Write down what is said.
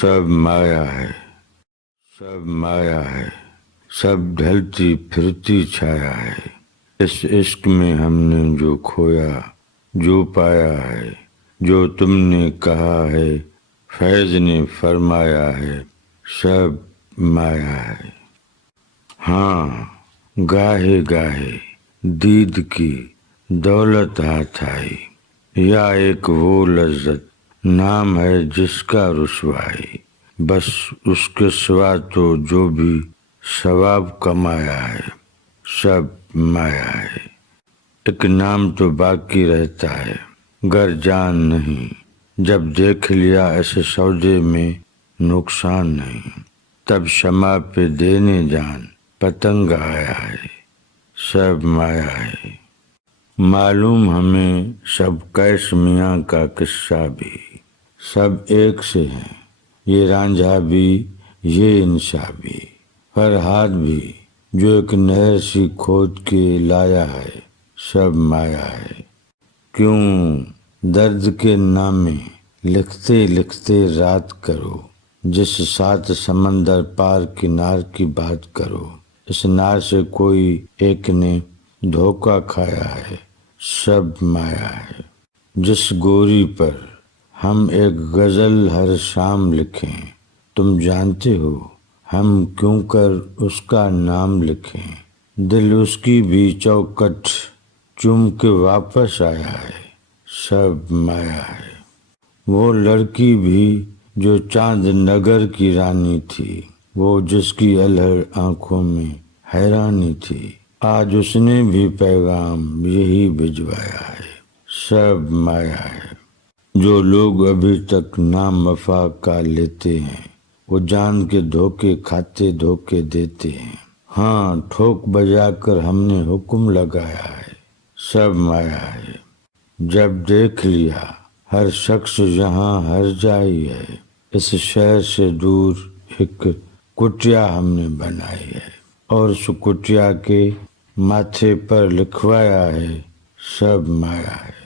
سب مایا ہے، سب مایا ہے، سب ڈھلتی پھرتی چھایا ہے۔ اس عشق میں ہم نے جو کھویا، جو پایا ہے، جو تم نے کہا ہے، فیض نے فرمایا ہے، سب مایا ہے۔ ہاں گاہے گاہے دید کی دولت ہاتھ آئی، یا ایک وہ لذت نام ہے جس کا رسوائی، بس اس کے سوا تو جو بھی ثواب کمایا ہے، سب مایا ہے۔ ایک نام تو باقی رہتا ہے گر جان نہیں، جب دیکھ لیا ایسے سودے میں نقصان نہیں، تب شمع پہ دینے جان پتنگ آیا ہے، سب مایا ہے۔ معلوم ہمیں سب کیس میاں کا قصہ بھی، سب ایک سے ہیں، یہ رانجھا بھی یہ انشا بھی، فرہاد بھی جو ایک نہر سی کھود کے لایا ہے، سب مایا ہے۔ کیوں درد کے نامے لکھتے لکھتے رات کرو، جس سات سمندر پار کنار کی بات کرو، اس نار سے کوئی ایک نے دھوکہ کھایا ہے، سب مایا ہے۔ جس گوری پر ہم ایک غزل ہر شام لکھیں، تم جانتے ہو ہم کیوں کر اس کا نام لکھیں، دل اس کی بھی چوکٹ چوم کے واپس آیا ہے، سب مایا ہے۔ وہ لڑکی بھی جو چاند نگر کی رانی تھی، وہ جس کی الہڑ آنکھوں میں حیرانی تھی، آج اس نے بھی پیغام یہی بھجوایا ہے، سب مایا ہے۔ جو لوگ ابھی تک نام وفا کا لیتے ہیں، وہ جان کے دھوکے کھاتے دھوکے دیتے ہیں۔ ہاں ٹھوک بجا کر ہم نے حکم لگایا ہے، سب مایا ہے۔ جب دیکھ لیا ہر شخص یہاں ہر جائی ہے، اس شہر سے دور ایک کٹیا ہم نے بنائی ہے، اور اس کٹیا کے ماتھے پر لکھوایا ہے، سب مایا ہے۔